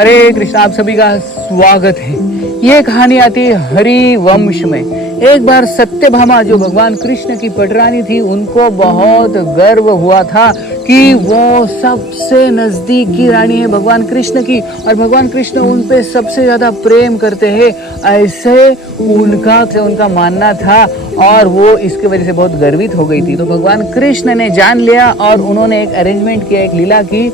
हरे कृष्ण, आप सभी का स्वागत है। ये कहानी आती है हरिवंश में। एक बार सत्यभामा जो भगवान कृष्ण की पटरानी थी, उनको बहुत गर्व हुआ था कि वो सबसे नजदीक की रानी है भगवान कृष्ण की, और भगवान कृष्ण उन पे सबसे ज्यादा प्रेम करते हैं, ऐसे उनका मानना था। और वो इसके वजह से बहुत गर्वित हो गई थी। तो भगवान कृष्ण ने जान लिया और उन्होंने एक अरेंजमेंट किया, एक लीला की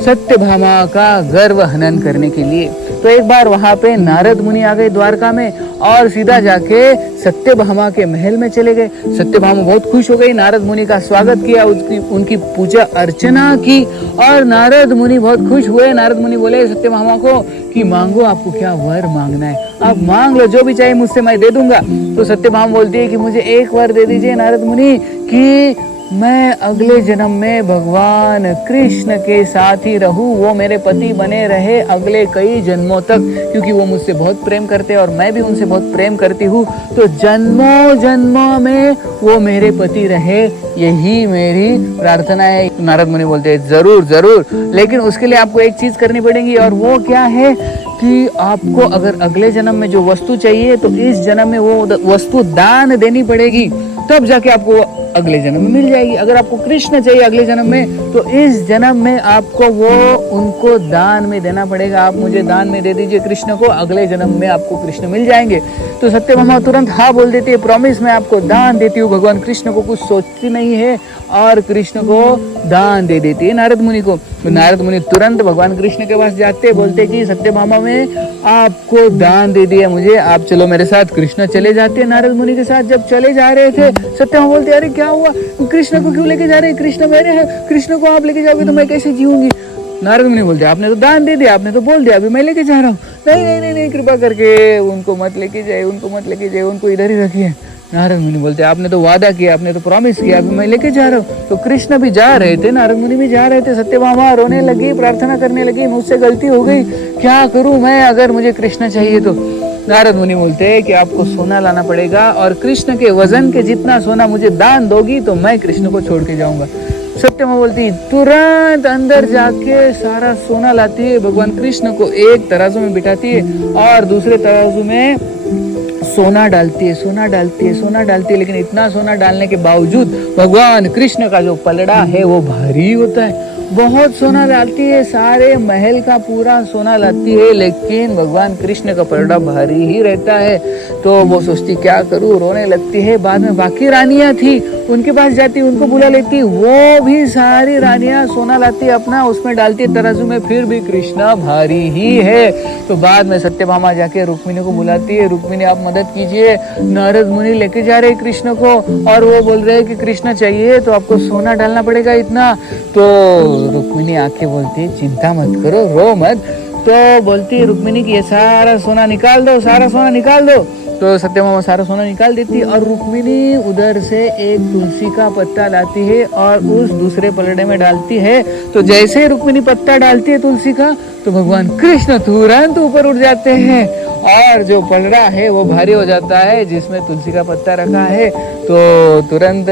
सत्यभामा का गर्व हनन करने के लिए। तो एक बार वहां पे नारद मुनि आ गए द्वारका में और सीधा जाके सत्यभामा के महल में चले गए। सत्यभामा बहुत खुश हो गई, नारद मुनि का स्वागत किया, उनकी पूजा अर्चना की और नारद मुनि बहुत खुश हुए। नारद मुनि बोले सत्यभामा को कि मांगो, आपको क्या वर मांगना है, आप मांग लो, जो भी चाहिए मुझसे मैं दे दूंगा। तो सत्यभामा बोलती है कि मुझे एक वर दे दीजिए नारद मुनि कि मैं अगले जन्म में भगवान कृष्ण के साथ ही रहूं, वो मेरे पति बने रहे अगले कई जन्मों तक, क्योंकि वो मुझसे बहुत प्रेम करते हैं और मैं भी उनसे बहुत प्रेम करती हूँ। तो जन्मों जन्मों में वो मेरे पति रहे, यही मेरी प्रार्थना है। नारद मुनि बोलते हैं जरूर जरूर, लेकिन उसके लिए आपको एक चीज करनी पड़ेगी, और वो क्या है कि आपको अगर अगले जन्म में जो वस्तु चाहिए तो इस जन्म में वो वस्तु दान देनी पड़ेगी, तब जाके आपको अगले जन्म में मिल जाएगी। अगर आपको कृष्ण चाहिए अगले जन्म में, तो इस जन्म में आपको वो उनको दान में देना पड़ेगा। आप मुझे दान में दे दीजिए कृष्ण को, अगले जन्म में आपको कृष्ण मिल जाएंगे। तो सत्यभामा तुरंत हाँ बोल देती है, प्रॉमिस मैं आपको दान देती हूँ। भगवान कृष्ण को कुछ सोचती नहीं है और कृष्ण को दान दे देती है नारद मुनि को। तो नारद मुनि तुरंत भगवान कृष्ण के पास जाते, बोलते कि सत्यभामा में आपको दान दे दिया मुझे, आप चलो मेरे साथ। कृष्ण चले जाते नारद मुनि के साथ। जब चले जा रहे थे, सत्यभामा बोलते अरे क्या हुआ, कृष्ण को क्यों लेके जा रहे हैं, कृष्ण मेरे हैं, कृष्ण को आप लेके जाओगे तो मैं कैसे जीऊंगी। नारद मुनि बोलते आपने तो दान दे दिया, आपने तो बोल दिया, अभी मैं लेके जा रहा हूँ। नहीं नहीं नहीं नहीं, कृपा करके उनको मत लेके जाए, उनको मत लेके जाए, उनको इधर ही रखिए। नारद मुनि बोलते आपने तो वादा किया, आपने तो प्रॉमिस किया, अभी मैं लेके जा रहा हूँ। तो कृष्ण भी जा रहे थे, नारद मुनि भी जा रहे थे। सत्यभामा रोने लगी, प्रार्थना करने लगी, मुझसे गलती हो गई, क्या करूं मैं, अगर मुझे कृष्ण चाहिए तो। नारद मुनि बोलते हैं कि आपको सोना लाना पड़ेगा, और कृष्ण के वजन के जितना सोना मुझे दान दोगी तो मैं कृष्ण को छोड़ के जाऊंगा। सत्यभामा बोलती तुरंत अंदर जाके सारा सोना लाती है, भगवान कृष्ण को एक तराजू में बिठाती है और दूसरे तराजू में सोना डालती है, सोना डालती है, सोना डालती है। लेकिन इतना सोना डालने के बावजूद भगवान कृष्ण का जो पलड़ा है वो भारी होता है। बहुत सोना डालती है, सारे महल का पूरा सोना लाती है, लेकिन भगवान कृष्ण का पलड़ा भारी ही रहता है। तो वो सोचती क्या करूं, रोने लगती है। बाद में बाकी रानियां थी, उनके पास जाती, उनको बुला लेती, वो भी सारी रानियां सोना लाती अपना, उसमें डालती तराजू में, फिर भी कृष्ण भारी ही है। तो बाद में सत्यभामा जाके रुक्मिणी को बुलाती है, रुक्मिणी आप मदद कीजिए, नारद मुनि लेके जा रहे कृष्ण को और वो बोल रहे हैं कि कृष्ण चाहिए तो आपको सोना डालना पड़ेगा इतना। तो रुक्मिणी आके बोलती है चिंता मत करो, रो मत। तो बोलती है रुक्मिणी कि ये सारा सोना निकाल दो, सारा सोना निकाल दो। तो सत्यभामा सारा सोना निकाल देती है और रुक्मिणी उधर से एक तुलसी का पत्ता लाती है और उस दूसरे पलड़े में डालती है। तो जैसे रुक्मिणी पत्ता डालती है तुलसी का, तो भगवान कृष्ण तुरंत ऊपर उठ जाते हैं और जो पलड़ा है वो भारी हो जाता है जिसमें तुलसी का पत्ता रखा है। तो तुरंत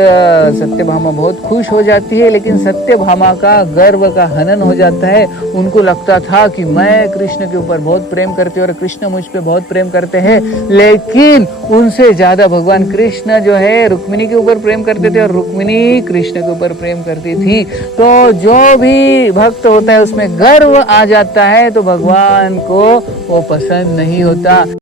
सत्यभामा बहुत खुश हो जाती है, लेकिन सत्यभामा का गर्व का हनन हो जाता है। उनको लगता था कि मैं कृष्ण के ऊपर बहुत प्रेम करती हूँ और कृष्ण मुझ पे बहुत प्रेम करते हैं, लेकिन उनसे ज्यादा भगवान कृष्ण जो है रुक्मिणी के ऊपर प्रेम करते थे और रुक्मिणी कृष्ण के ऊपर प्रेम करती थी। तो जो भी भक्त होता है उसमें गर्व आ जाता है, तो भगवान को वो पसंद नहीं होता।